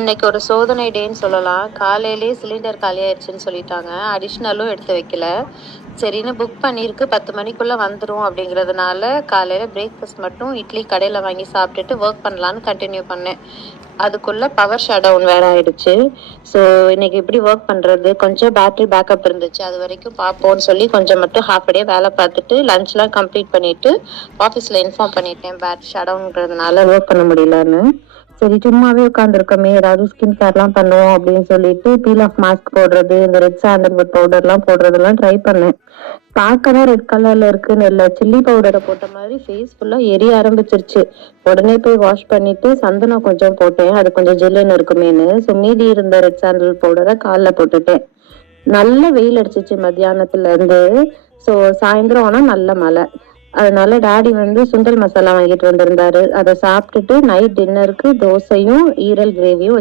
இன்னைக்கு ஒரு சோதனை டேன்னு சொல்லலாம். காலையிலேயே சிலிண்டர் காலியாயிருச்சுன்னு சொல்லிட்டாங்க. அடிஷ்னலும் எடுத்து வைக்கல. சரின்னு புக் பண்ணியிருக்கு 10 மணிக்குள்ள வந்துரும் அப்படிங்கிறதுனால, காலையில பிரேக்ஃபாஸ்ட் மட்டும் இட்லி கடையில வாங்கி சாப்பிட்டுட்டு ஒர்க் பண்ணலான்னு கன்டின்யூ பண்ணேன். அதுக்குள்ள பவர் ஷட் டவுன் வேற ஆயிடுச்சு. ஸோ இன்னைக்கு எப்படி ஒர்க் பண்றது? கொஞ்சம் பேட்டரி பேக்கப் இருந்துச்சு. அது வரைக்கும் பார்ப்போம்னு சொல்லி கொஞ்சம் மட்டும் ஹாஃப் டே வேலை பார்த்துட்டு லஞ்ச்லாம் கம்ப்ளீட் பண்ணிட்டு ஆஃபீஸில் இன்ஃபார்ம் பண்ணிட்டேன். பேட்டரி ஷட் டவுன்ங்கிறதுனால ஒர்க் பண்ண முடியலன்னு. சரி சும்மாவே உட்காந்துருக்கோமே, ஏதாவது ஸ்கின் கேர்லாம் பண்ணுவோம் அப்படின்னு சொல்லிட்டு பீல் ஆஃப் மாஸ்க் போடுறது, இந்த ரெட் சாண்டல்வுட் பவுடர்லாம் போடுறதெல்லாம் ட்ரை பண்ணேன். பார்க்க தான் ரெட் கலர்ல இருக்குன்னு இல்லை, சில்லி பவுடரை போட்ட மாதிரி ஃபேஸ் ஃபுல்லா எரிய ஆரம்பிச்சிருச்சு. உடனே போய் வாஷ் பண்ணிட்டு சந்தனம் கொஞ்சம் போட்டேன், அது கொஞ்சம் ஜில்லுன்னு இருக்குமேனு. ஸோ மீதி இருந்த ரெட் சாண்டல் பவுடரை காலில் போட்டுட்டேன். நல்ல வெயில் அடிச்சிச்சு மத்தியானத்துல இருந்து. ஸோ சாயந்தரம் ஆனா நல்ல மழை. அதனால டாடி வந்து சுண்டல் மசாலா வாங்கிட்டு வந்திருந்தாரு. அதை சாப்பிட்டுட்டு நைட் டின்னருக்கு தோசையும் ஈரல் கிரேவியும்